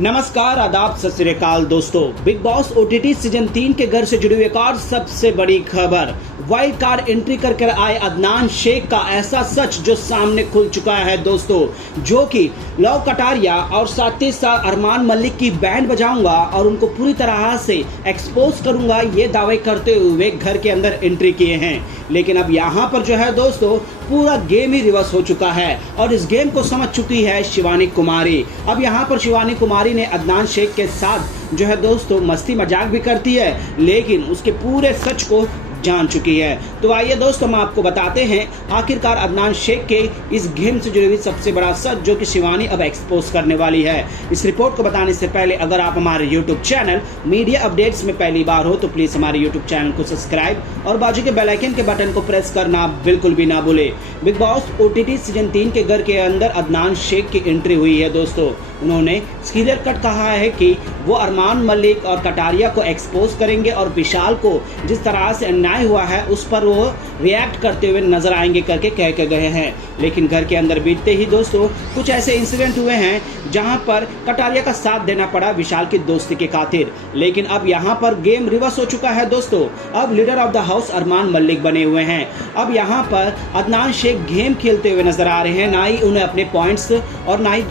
नमस्कार, आदाब, सत श्री अकाल दोस्तों। बिग बॉस ओटीटी सीजन 3 के घर से जुड़ी हुई एक और सबसे बड़ी खबर, वाइल्ड कार्ड एंट्री करके आए अदनान शेख का ऐसा सच जो सामने खुल चुका है दोस्तों, जो कि लव कटारिया और साथ ही साथ अरमान मलिक की बैंड बजाऊंगा और उनको पूरी तरह से एक्सपोज करूंगा, ये दावे करते हुए घर के अंदर एंट्री किए हैं। लेकिन अब यहाँ पर जो है दोस्तों, पूरा गेम ही रिवर्स हो चुका है और इस गेम को समझ चुकी है शिवानी कुमारी। अब यहाँ पर शिवानी कुमारी ने अदनान शेख के साथ जो है दोस्तों मस्ती मजाक भी करती है, लेकिन उसके पूरे सच को जान चुकी है। तो आइए दोस्तों, हम आपको बताते हैं आखिरकार अदनान शेख के इस गेम से जुड़ी हुई सबसे बड़ा सच, जो कि शिवानी अब एक्सपोज करने वाली है। इस रिपोर्ट को बताने से पहले अगर आप हमारे यूट्यूब चैनल मीडिया अपडेट्स में पहली बार हो तो प्लीज हमारे यूट्यूब चैनल को सब्सक्राइब और बाजू के बेल आइकन के बटन को प्रेस करना बिल्कुल भी ना भूले। बिग बॉस ओटीटी सीजन 3 के घर के अंदर अदनान शेख की एंट्री हुई है दोस्तों। उन्होंने क्लियर कट कहा है कि वो अरमान मलिक और कटारिया को एक्सपोज करेंगे और विशाल को जिस तरह से अन्याय हुआ है उस पर वो रिएक्ट करते हुए नजर आएंगे करके कह के गए हैं। लेकिन घर के अंदर बीतते ही दोस्तों कुछ ऐसे इंसिडेंट हुए हैं जहां पर कटारिया का साथ देना पड़ा विशाल की दोस्ती के खातिर। लेकिन अब यहां पर गेम रिवर्स हो चुका है दोस्तों। अब leader of the house Armaan Malik बने हुए हैं। अब यहां पर अदनान शेख गेम खेलते हुए नजर आ रहे हैं, ना ही उन्हें अपने पॉइंट्स और ना ही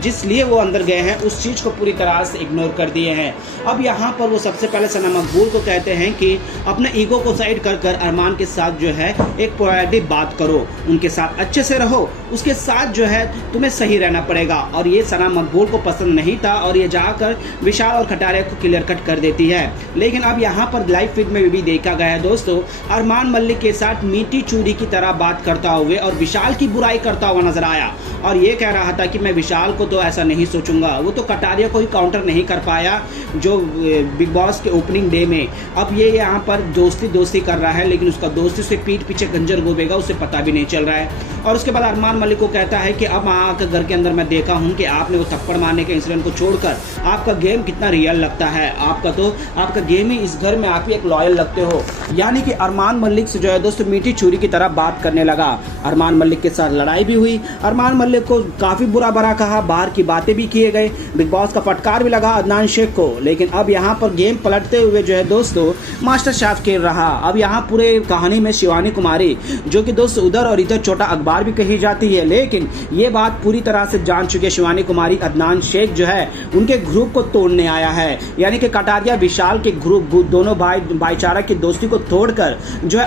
जिस लिए वो अंदर गए हैं उस चीज को पूरी तरह से इग्नोर कर दिए हैं। अब यहाँ पर वो सबसे पहले सना मकबूल को कहते हैं कि अपने ईगो को साइड कर अरमान के साथ जो है एक प्रोएक्टिव बात करो, उनके साथ अच्छे से रहो, उसके साथ जो है तुम्हें सही रहना पड़ेगा। और ये सना मकबूल को पसंद नहीं था और ये जाकर विशाल और कटारिया को क्लियर कट कर देती है। लेकिन अब यहाँ पर लाइव फीड में भी देखा गया है दोस्तों, अरमान मलिक के साथ मीठी चूड़ी की तरह बात करता हुए और विशाल की बुराई करता हुआ नजर आया और ये कह रहा था कि मैं विशाल को तो ऐसा नहीं सोचूंगा। वो तो कटारिया को ही काउंटर नहीं कर पाया जो बिग बॉस के ओपनिंग डे में। अब ये यहाँ पर दोस्ती कर रहा है, लेकिन उसका दोस्ती से पीठ पीछे गंजर गोबेगा उसे पता भी नहीं चल रहा है। और उसके बाद अरमान मलिक को कहता है कि अब आकर घर के अंदर मैं देखा हूँ कि आपने वो थप्पड़ मारने के इंसिडेंट को छोड़कर आपका गेम कितना रियल लगता है। आपका गेम ही इस घर में आप ही एक लॉयल लगते हो। यानी कि अरमान मलिक से जो है दोस्तों मीठी छुरी की तरह बात करने लगा। अरमान मलिक के साथ लड़ाई भी हुई, अरमान मलिक को काफी बुरा भरा कहा, बाहर की बातें भी किए गए, बिग बॉस का फटकार भी लगा अदनान शेख को। लेकिन अब यहाँ पर गेम पलटते हुए जो है दोस्तों मास्टर शेफ खेल रहा। अब यहाँ पूरे कहानी में शिवानी कुमारी, जो कि दोस्त उधर और इधर छोटा अखबार भी कही जाती है, लेकिन ये बात पूरी तरह से जान चुके शिवानी कुमारी, अदनान शेख जो है उनके ग्रुप को तोड़ने आया है। यानी कि कटारिया विशाल के ग्रुप दोनों भाईचारा की दोस्ती को तोड़कर जो है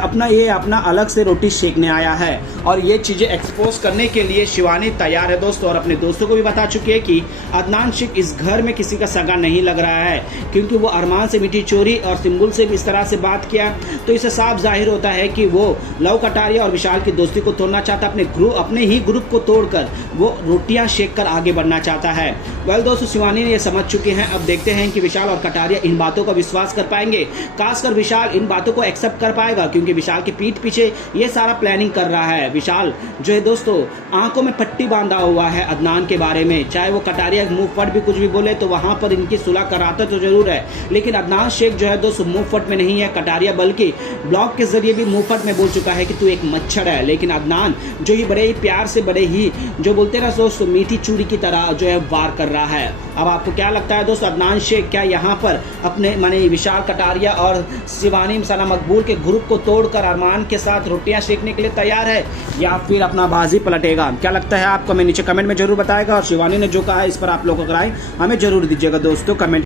अपना अलग से रोटी सेकने आया है। और ये चीजें एक्सपोज करने के लिए शिवानी तैयार है दोस्तों, और अपने दोस्तों को भी बता चुकी है कि अदनान शेख इस घर में किसी का सगा नहीं लग रहा है, क्योंकि वो अरमान से मीठी चोरी और सिंबुल से भी इस तरह से बात किया तो इससे साफ जाहिर होता है कि वो लव कटारिया और विशाल की दोस्ती को तोड़ना चाहता, अपने ही ग्रुप को तोड़कर वो रोटियां सेक कर आगे बढ़ना चाहता है। वेल दोस्तों, शिवानी ने ये समझ चुके हैं। अब देखते हैं कि विशाल और कटारिया इन बातों का विश्वास कर पाएंगे, खासकर विशाल इन बातों को एक्सेप्ट कर पाएगा, क्योंकि विशाल के पीठ पीछे ये सारा प्लानिंग कर रहा है। विशाल जो है दोस्तों आंखों में पट्टी बांधा हुआ है अदनान के बारे में, चाहे वो कटारिया मुंह फट भी कुछ भी बोले तो वहां पर इनकी सुलह कराता तो जरूर है। लेकिन अदनान शेख जो है दोस्तों मुंह फट में नहीं है, कटारिया बल्कि ब्लॉग के जरिए भी मुंह फट में बोल चुका है कि तू एक मच्छर है। लेकिन अदनान जो ही बड़े ही प्यार से, बड़े ही जो बोलते ना दोस्तों मीठी चूड़ी की तरह जो है वार कर रहा है। अब आपको क्या लगता है दोस्तों, अदनान शेख क्या यहाँ पर अपने माने विशाल कटारिया और शिवानी सना मकबूल के ग्रुप को तोड़कर अरमान के साथ रोटियां सेकने के लिए तैयार है, या फिर अपना बाजी पलटेगा? क्या लगता है आपको? हमें नीचे कमेंट में जरूर बताएगा। और शिवानी ने जो कहा है इस पर आप लोगों को राय हमें जरूर दीजिएगा दोस्तों कमेंट।